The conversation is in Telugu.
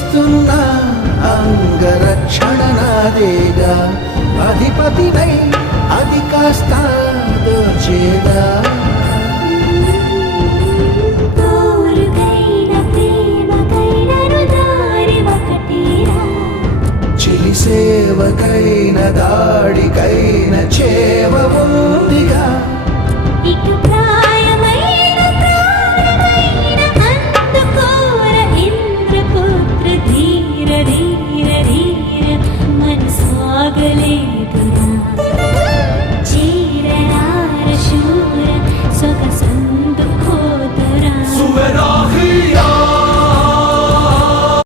చేస్తున్న అంగరక్షణ నాదేగా అధిపతినై అది కాస్త దోచేదా చిలి సేవకైన దాడికైన చేవ ఉందిగా ధీర ధీర ధీర మనసాగలేదు